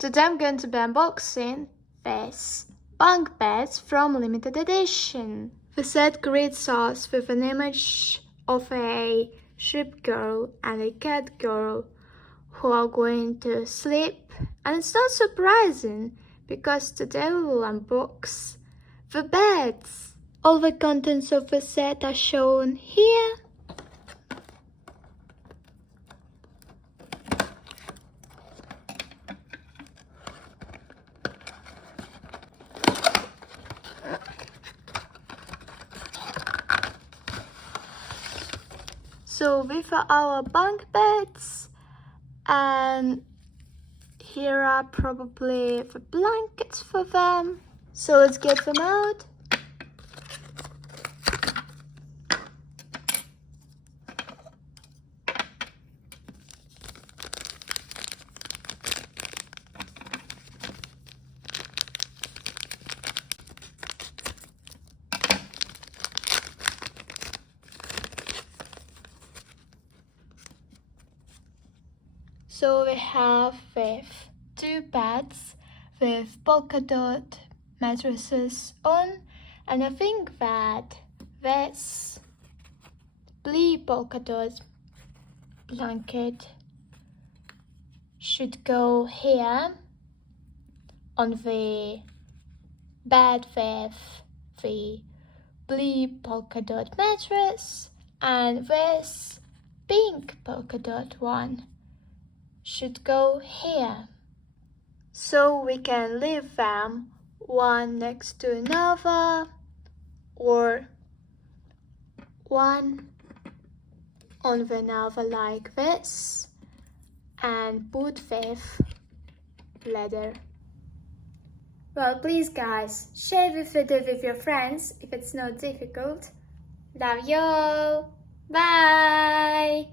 Today I'm going to be unboxing this bunk beds from limited edition. The set greets us with an image of a sheep girl and a cat girl who are going to sleep, and it's not surprising because today we will unbox the beds. All the contents of the set are shown here. So these are our bunk beds, and here are probably the blankets for them. So let's get them out. So we have with two beds with polka dot mattresses on, and I think that this blue polka dot blanket should go here on the bed with the blue polka dot mattress, and this pink polka dot one should go here, so we can leave them one next to another or one on the another like this, and put with leather. Well, please guys, share this video with your friends if it's not difficult. Love you all. Bye.